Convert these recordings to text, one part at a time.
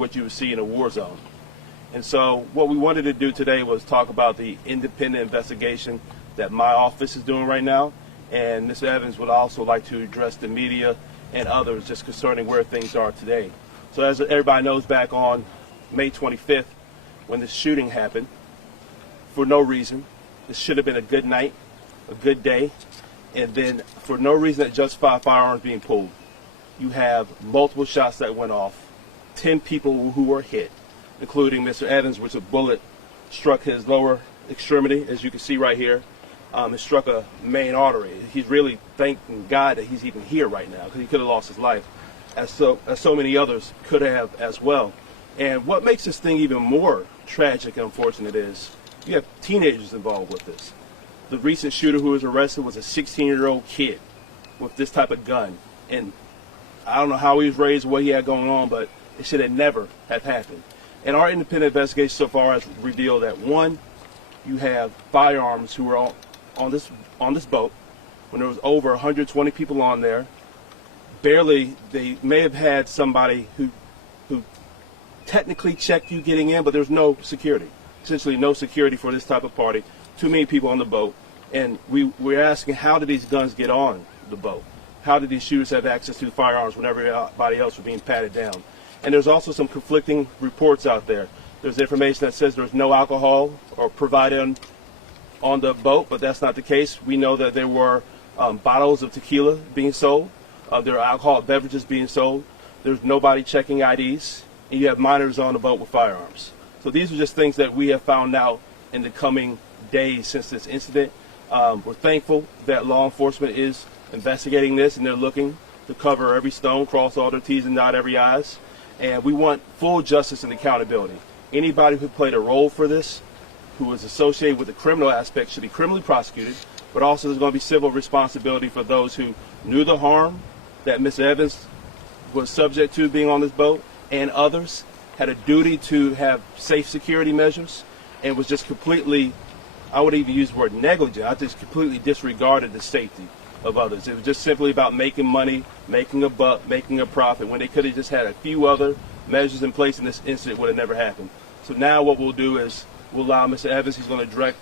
what you would see in a war zone. And so what we wanted to do today was talk about the independent investigation that my office is doing right now. And Mr. Evans would also like to address the media and others just concerning where things are today. So as everybody knows, back on May 25th, when the shooting happened, for no reason, it should have been a good night, a good day, and then for no reason that justified firearms being pulled. You have multiple shots that went off, 10 people who were hit, including Mr. Evans, which a bullet struck his lower extremity, as you can see right here. It struck a main artery. He's really thanking God that he's even here right now, because he could have lost his life, as so many others could have as well. And what makes this thing even more tragic and unfortunate is you have teenagers involved with this. The recent shooter who was arrested was a 16-year-old kid with this type of gun. And I don't know how he was raised, what he had going on, but it should have never have happened. And our independent investigation so far has revealed that, one, you have firearms who were on this boat when there was over 120 people on there. Barely, they may have had somebody who technically checked you getting in, but there's no security. Essentially no security for this type of party. Too many people on the boat. And we're asking, how did these guns get on the boat? How did these shooters have access to the firearms when everybody else was being patted down? And there's also some conflicting reports out there. There's information that says there's no alcohol or provided on the boat, but that's not the case. We know that there were bottles of tequila being sold. There are alcoholic beverages being sold. There's nobody checking IDs. And you have minors on the boat with firearms. So these are just things that we have found out in the coming days since this incident. We're thankful that law enforcement is investigating this, and they're looking to cover every stone, cross all their T's and dot every I's. And we want full justice and accountability. Anybody who played a role for this, who was associated with the criminal aspect, should be criminally prosecuted, but also there's going to be civil responsibility for those who knew the harm that Mr. Evans was subject to being on this boat, and others had a duty to have safe security measures and was just completely, I would even use the word negligent, I just completely disregarded the safety of others. It was just simply about making money, making a buck, making a profit, when they could have just had a few other measures in place and this incident would have never happened. So now what we'll do is we'll allow Mr. Evans, he's going to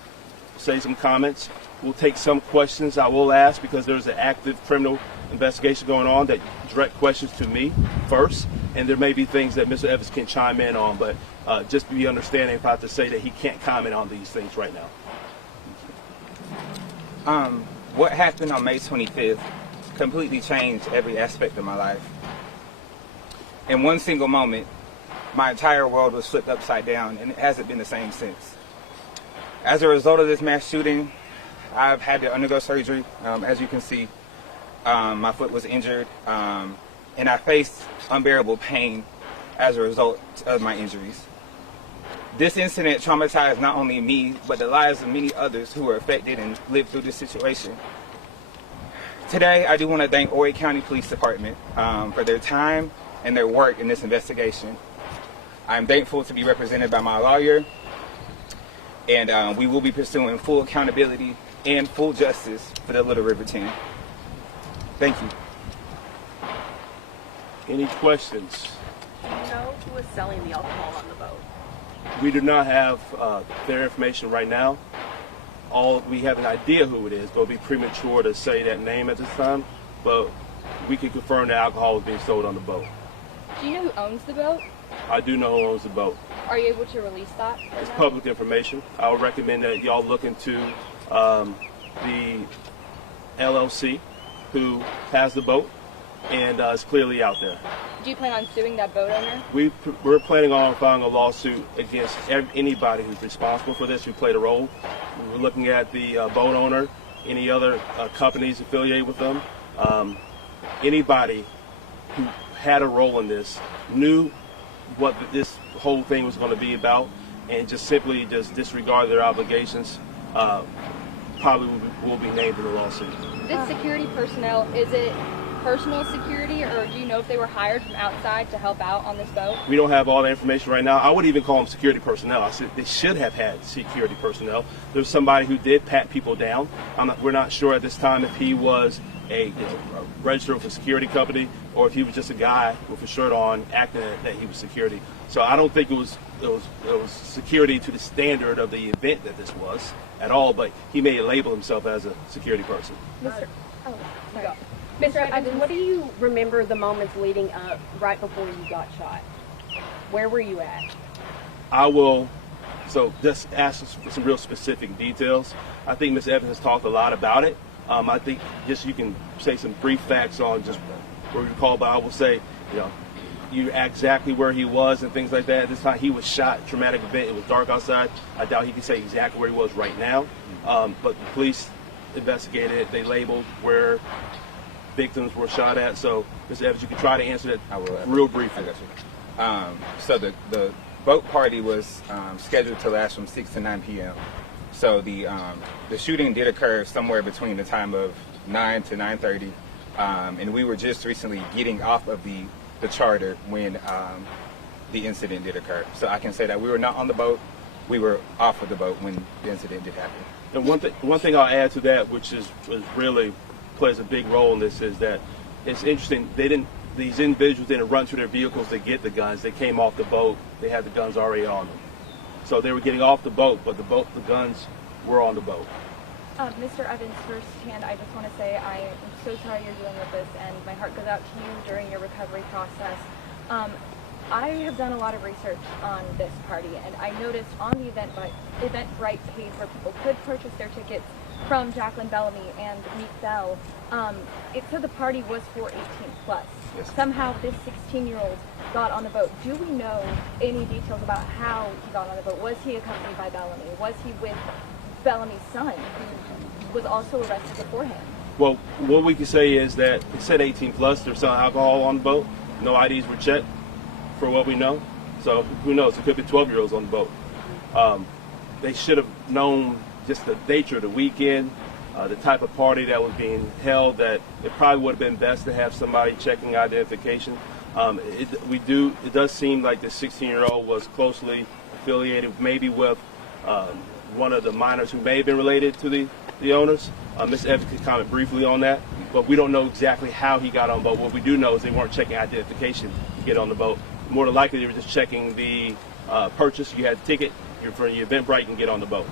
say some comments. We'll take some questions I will ask, because there's an active criminal investigation going on, that direct questions to me first, and there may be things that Mr. Evans can chime in on, but just be understanding if I have to say that he can't comment on these things right now. What happened on May 25th completely changed every aspect of my life. In one single moment, my entire world was flipped upside down, and it hasn't been the same since. As a result of this mass shooting, I've had to undergo surgery. As you can see, my foot was injured, and I faced unbearable pain as a result of my injuries. This incident traumatized not only me, but the lives of many others who were affected and lived through this situation. Today, I do want to thank Horry County Police Department for their time and their work in this investigation. I'm thankful to be represented by my lawyer, and we will be pursuing full accountability and full justice for the Little River 10. Thank you. Any questions? Do you know who was selling the alcohol on the boat? We do not have their information right now. We have an idea who it is, but it would be premature to say that name at this time. But we can confirm that alcohol is being sold on the boat. Do you know who owns the boat? I do know who owns the boat. Are you able to release that? It's public information. I would recommend that y'all look into the LLC who has the boat, and it's clearly out there. Do you plan on suing that boat owner? We're planning on filing a lawsuit against anybody who's responsible for this, who played a role. We're looking at the boat owner, any other companies affiliated with them. Anybody who had a role in this, knew what this whole thing was going to be about, and just simply disregard their obligations, probably will be named in the lawsuit. This security personnel, is it personal security, or do you know if they were hired from outside to help out on this boat? We don't have all the information right now. I would even call them security personnel. I said they should have had security personnel. There's somebody who did pat people down. We're not sure at this time if he was a registered with a security company, or if he was just a guy with a shirt on acting that he was security. So I don't think it was security to the standard of the event that this was at all. But he may label himself as a security person. Mr. Evans, what do you remember the moments leading up right before you got shot? Where were you at? I will. So just ask for some real specific details. I think Ms. Evans has talked a lot about it. I think just you can say some brief facts on just where you recall, but I will say, you exactly where he was and things like that. At this time, he was shot, traumatic event. It was dark outside. I doubt he can say exactly where he was right now. But the police investigated it. They labeled where victims were shot at. So, Ms. Evans, you can try to answer that real briefly. I got you. So the boat party was scheduled to last from 6 to 9 p.m. So the shooting did occur somewhere between the time of 9 to 9:30, and we were just recently getting off of the charter when the incident did occur. So I can say that we were not on the boat; we were off of the boat when the incident did happen. And one thing I'll add to that, which was really plays a big role in this, is that it's interesting. These individuals didn't run to their vehicles to get the guns. They came off the boat. They had the guns already on them. So they were getting off the boat, but the guns were on the boat. Mr. Evans, firsthand, I just want to say I am so sorry you're dealing with this, and my heart goes out to you during your recovery process. I have done a lot of research on this party, and I noticed on the Eventbrite page where people could purchase their tickets from Jacqueline Bellamy and Meek Bell, it said the party was for 18 plus. Yes. Somehow this 16-year-old got on the boat. Do we know any details about how he got on the boat? Was he accompanied by Bellamy? Was he with Bellamy's son, who was also arrested beforehand? Well, what we can say is that it said 18 plus. There's some alcohol on the boat. No IDs were checked, for what we know. So who knows? It could be 12-year-olds on the boat. They should have known just the nature of the weekend, the type of party that was being held, that it probably would have been best to have somebody checking identification. It does seem like the 16-year-old was closely affiliated maybe with one of the minors who may have been related to the owners. Ms. Evans could comment briefly on that, but we don't know exactly how he got on boat. What we do know is they weren't checking identification to get on the boat. More than likely, they were just checking the purchase. You had a ticket, you're for your Eventbrite, and get on the boat.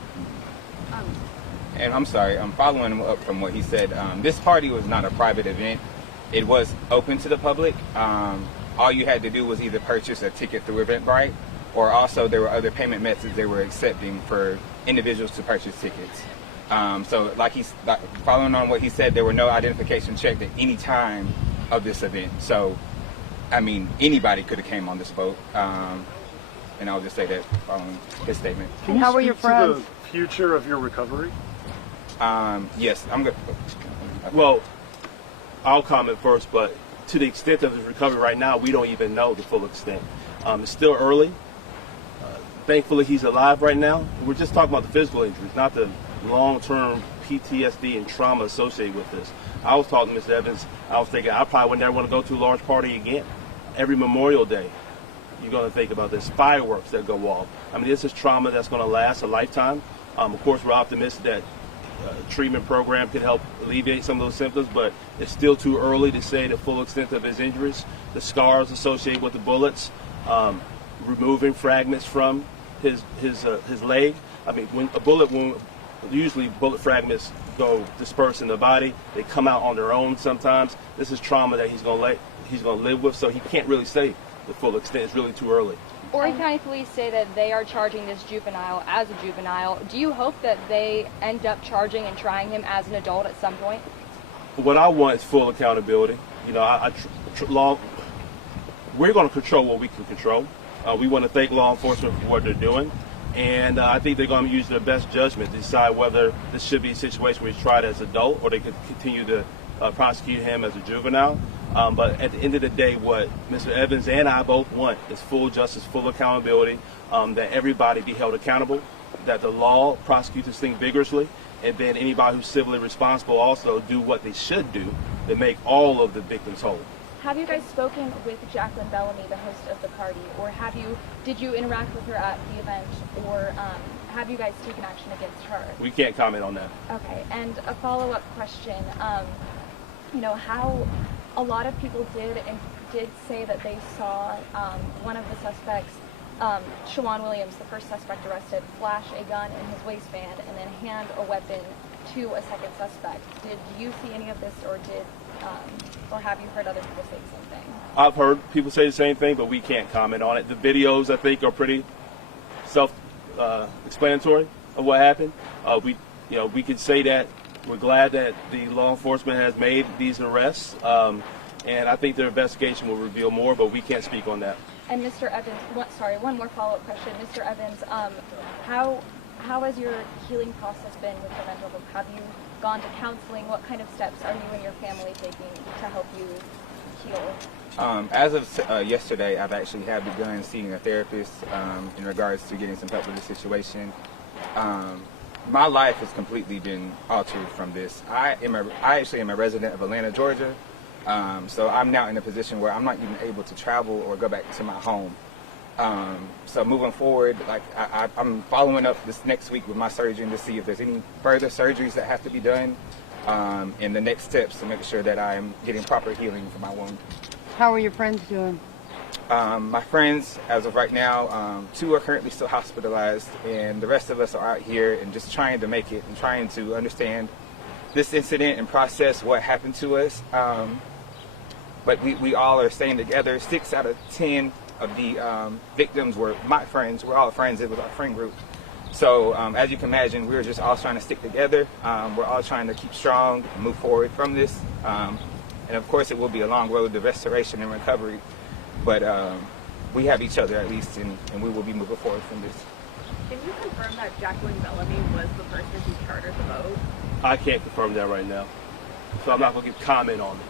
And I'm sorry, I'm following up from what he said. This party was not a private event. It was open to the public. All you had to do was either purchase a ticket through Eventbrite, or also there were other payment methods they were accepting for individuals to purchase tickets. So following on what he said, there were no identification checked at any time of this event. So, I mean, anybody could have came on this boat. And I'll just say that following his statement. Can you speak to the future of your recovery? Yes, I'm good. Well, I'll comment first, but to the extent of his recovery right now, we don't even know the full extent. It's still early. Thankfully, he's alive right now. We're just talking about the physical injuries, not the long-term PTSD and trauma associated with this. I was talking to Ms. Evans. I was thinking I probably would never want to go to a large party again. Every Memorial Day, you're going to think about this. Fireworks that go off. I mean, this is trauma that's going to last a lifetime. Of course, we're optimistic that treatment program can help alleviate some of those symptoms, but it's still too early to say the full extent of his injuries, the scars associated with the bullets, removing fragments from his leg. I mean, when a bullet wound, usually bullet fragments go disperse in the body. They come out on their own sometimes. This is trauma that he's going to live with, so he can't really say the full extent. It's really too early. Orange County Police say that they are charging this juvenile as a juvenile. Do you hope that they end up charging and trying him as an adult at some point? What I want is full accountability. You know, we're going to control what we can control. We want to thank law enforcement for what they're doing. And I think they're going to use their best judgment to decide whether this should be a situation where he's tried as an adult or they could continue to prosecute him as a juvenile. But at the end of the day, what Mr. Evans and I both want is full justice, full accountability, that everybody be held accountable, that the law prosecute this thing vigorously, and then anybody who's civilly responsible also do what they should do to make all of the victims whole. Have you guys spoken with Jacqueline Bellamy, the host of the party, or did you interact with her at the event, or have you guys taken action against her? We can't comment on that. Okay, and a follow-up question. you know, how a lot of people did say that they saw one of the suspects, Shawan Williams, the first suspect arrested, flash a gun in his waistband and then hand a weapon to a second suspect. Did you see any of this, or have you heard other people say the same thing? I've heard people say the same thing, but we can't comment on it. The videos, I think, are pretty self-explanatory of what happened. We could say that we're glad that the law enforcement has made these arrests, and I think their investigation will reveal more, but we can't speak on that. And Mr. Evans, one more follow-up question. Mr. Evans, how has your healing process been with your mental health? Have you gone to counseling? What kind of steps are you and your family taking to help you heal? As of yesterday, I've actually begun seeing a therapist in regards to getting some help with the situation. My life has completely been altered from this. I actually am a resident of Atlanta, Georgia. So I'm now in a position where I'm not even able to travel or go back to my home. So moving forward, like I'm following up this next week with my surgeon to see if there's any further surgeries that have to be done, and the next steps to make sure that I'm getting proper healing for my wound. How are your friends doing? My friends, as of right now, 2 are currently still hospitalized, and the rest of us are out here and just trying to make it and trying to understand this incident and process what happened to us. But we all are staying together. 6 out of 10 of the victims were my friends. We're all friends. It was our friend group. So as you can imagine, we're just all trying to stick together. We're all trying to keep strong and move forward from this. And of course, it will be a long road to restoration and recovery. But we have each other at least, and we will be moving forward from this. Can you confirm that Jacqueline Bellamy was the person who chartered the boat? I can't confirm that right now, so I'm not going to give comment on it.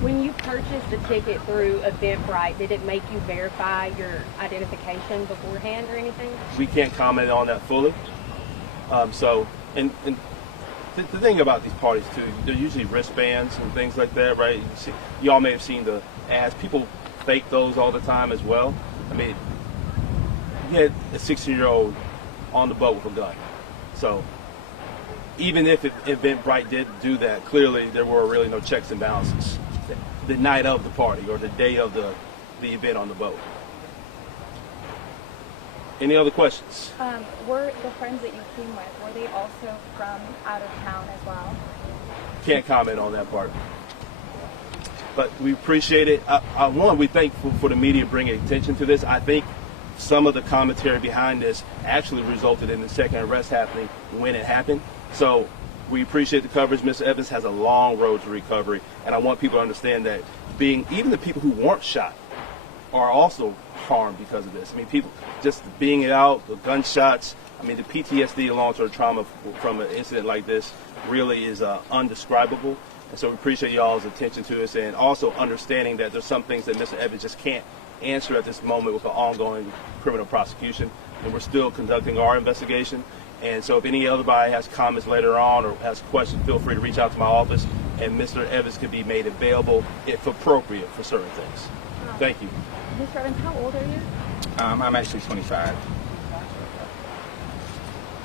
When you purchased the ticket through Eventbrite, did it make you verify your identification beforehand or anything? We can't comment on that fully. And the thing about these parties too, they're usually wristbands and things like that, right? Y'all may have seen the ads. People fake those all the time as well. I mean, you had a 16-year-old on the boat with a gun. So even if Eventbrite did do that, clearly there were really no checks and balances the night of the party or the day of the event on the boat. Any other questions? Were the friends that you came with, were they also from out of town as well? Can't comment on that part. But we appreciate it. We're thankful for the media bringing attention to this. I think some of the commentary behind this actually resulted in the second arrest happening when it happened. So we appreciate the coverage. Mr. Evans has a long road to recovery, and I want people to understand that even the people who weren't shot are also harmed because of this. I mean, people just being out, the gunshots, I mean, the PTSD and long-term trauma from an incident like this really is undescribable. And so we appreciate y'all's attention to this, and also understanding that there's some things that Mr. Evans just can't answer at this moment with an ongoing criminal prosecution, and we're still conducting our investigation. And so if anybody has comments later on or has questions, feel free to reach out to my office, and Mr. Evans can be made available if appropriate for certain things. Thank you. Mr. Evans, how old are you? I'm actually 25.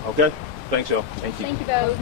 Okay? Thanks, y'all. Thank you. Thank you both.